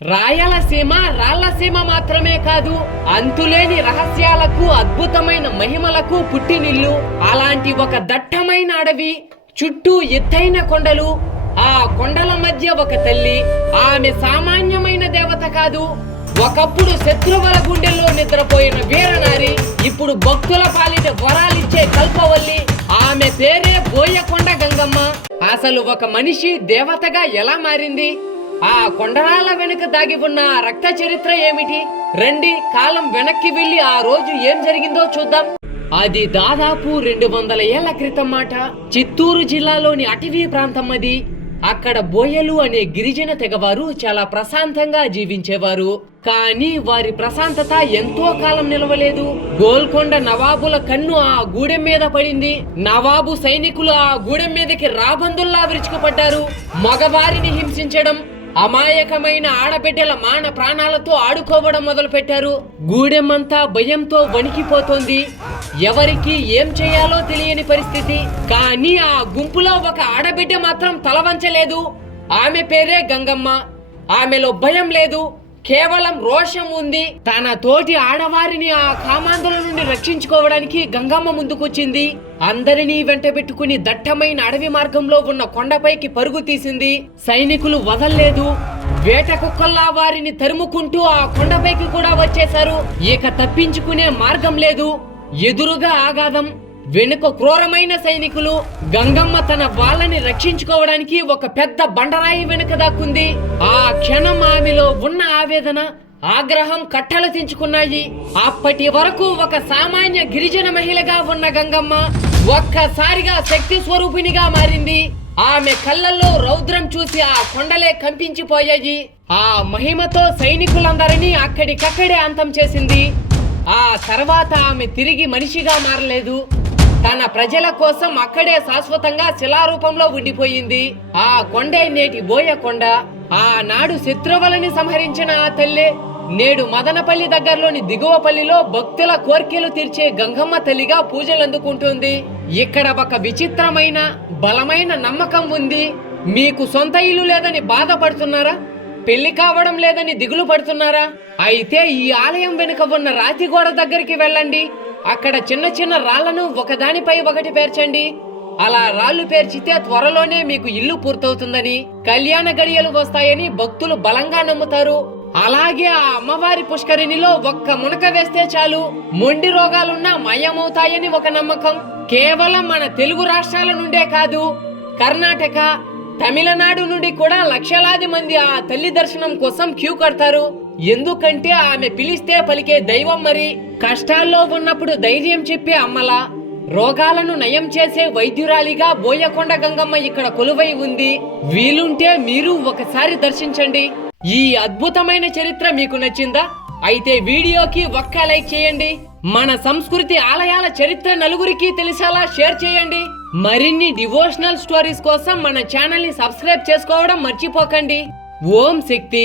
రాయలసీమ రాళ్ళసీమ మాత్రమే కాదు అంతులేని రహస్యాలకు అద్భుతమైన మహిమలకు పుట్టినిల్లు. అలాంటి ఒక దట్టమైన అడవి చుట్టూ ఎత్తైన కొండలు ఆ కొండల మధ్య ఒక తల్లి ఆమె సామాన్యమైన దేవత కాదు. ఒకప్పుడు శత్రువుల గుండెల్లో నిద్రపోయిన వీరనారి ఇప్పుడు భక్తుల పాలిట వరాలిచ్చే కల్పవల్లి ఆమె పేరే బోయకొండ గంగమ్మ. అసలు ఒక మనిషి దేవతగా ఎలా మారింది? ఆ కొండరాల వెనుక దాగి ఉన్న రక్త చరిత్ర ఏమిటి? రండి కాలం వెనక్కి వెళ్ళి ఆ రోజు ఏం జరిగిందో చూద్దాం. అది దాదాపు రెండు వందల ఏళ్ళ క్రితం మాట. చిత్తూరు జిల్లాలోని అటవీ ప్రాంతం అది. అక్కడ బోయలు అనే గిరిజన తెగవారు చాలా ప్రశాంతంగా జీవించేవారు. కానీ వారి ప్రశాంతత ఎంతో కాలం నిలవలేదు. గోల్కొండ నవాబుల కన్ను ఆ గూడెం మీద పడింది. నవాబు సైనికులు ఆ గూడెం మీదకి రాబందుల్లా విరుచుకుపడ్డారు. మగవారిని హింసించడం అమాయకమైన ఆడబిడ్డల మాన ప్రాణాలతో ఆడుకోవడం మొదలు పెట్టారు గూడెమంతా భయంతో వణికిపోతోంది. ఎవరికి ఏం చేయాలో తెలియని పరిస్థితి. కానీ ఆ గుంపులో ఒక ఆడబిడ్డ మాత్రం తలవంచలేదు. ఆమె పేరే గంగమ్మ. ఆమెలో భయం లేదు. కేవలం రోషం ఉంది. తన తోటి ఆడవారిని ఆ కామాంధుల నుండి రక్షించుకోవడానికి గంగమ్మ ముందుకొచ్చింది. అందరినీ వెంట పెట్టుకుని దట్టమైన అడవి మార్గంలో ఉన్న కొండపైకి పరుగు తీసింది. సైనికులు వదల్లేదు. వేట కుక్కల్లా వారిని తరుముకుంటూ ఆ కొండపైకి కూడా వచ్చేశారు. ఇక తప్పించుకునే మార్గం లేదు. ఎదురుగా ఆగాదం. వెనుక క్రూరమైన సైనికులు గంగమ్మ తన వాళ్ళని రక్షించుకోవడానికి ఒక పెద్ద బండరాయి వెనుక దాక్కుంది. ఆ క్షణం ఆమెలో ఉన్న ఆవేదన ఆగ్రహం కట్టలు తెంచుకున్నాయి. అప్పటి వరకు ఒక సామాన్య గిరిజన మహిళగా ఉన్న గంగమ్మ ఒక్కసారిగా శక్తి స్వరూపిణిగా మారింది. ఆమె కళ్ళల్లో రౌద్రం చూసి ఆ కొండలే కంపించిపోయాయి. ఆ మహిమతో సైనికులందరినీ అక్కడికక్కడే అంతం చేసింది. ఆ తర్వాత ఆమె తిరిగి మనిషిగా మారలేదు. తన ప్రజల కోసం అక్కడే శాశ్వతంగా శిలారూపంలో ఉండిపోయింది. ఆ కొండే నేటి బోయ కొండ ఆనాడు శత్రువులని సంహరించిన ఆ తల్లే నేడు మదనపల్లి దగ్గరలోని దిగువపల్లిలో భక్తుల కోర్కెలు తీర్చే గంగమ్మ తల్లిగా పూజలు అందుకుంటుంది. ఇక్కడ ఒక విచిత్రమైన బలమైన నమ్మకం ఉంది. మీకు సొంత ఇల్లు లేదని బాధపడుతున్నారా? పెళ్ళి కావడం లేదని దిగులు పడుతున్నారా? అయితే ఈ ఆలయం వెనుక ఉన్న రాతి గోడ దగ్గరికి వెళ్ళండి. అక్కడ చిన్న చిన్న రాళ్ళను ఒకదానిపై ఒకటి పేర్చండి. అలా రాళ్ళు పేర్చితే త్వరలోనే మీకు ఇల్లు పూర్తవుతుందని కళ్యాణ గడియలు వస్తాయని భక్తులు బలంగా నమ్ముతారు. అలాగే ఆ అమ్మవారి పుష్కరిణిలో ఒక్క మునక వేస్తే చాలు. మొండి రోగాలున్నా మయమవుతాయని ఒక నమ్మకం. కేవలం మన తెలుగు రాష్ట్రాల నుండే కాదు కర్ణాటక తమిళనాడు నుండి కూడా లక్షలాది మంది ఆ తల్లి దర్శనం కోసం క్యూ కడతారు. ఎందుకంటే ఆమె పిలిస్తే పలికే దైవం మరి. కష్టాల్లో ఉన్నప్పుడు ధైర్యం చెప్పే అమ్మలా. రోగాలను నయం చేసే వైద్యురాలిగా బోయకొండ గంగమ్మ ఇక్కడ కొలువై ఉంది. వీలుంటే మీరు ఒకసారి దర్శించండి. ఈ అద్భుతమైన చరిత్ర మీకు నచ్చిందా? అయితే వీడియోకి ఒక్క లైక్ చేయండి. మన సంస్కృతి ఆలయాల చరిత్ర నలుగురికి తెలిసేలా షేర్ చేయండి. మరిన్ని డివోషనల్ స్టోరీస్ కోసం మన ఛానల్ని సబ్స్క్రైబ్ చేసుకోవడం మర్చిపోకండి. ఓం శక్తి.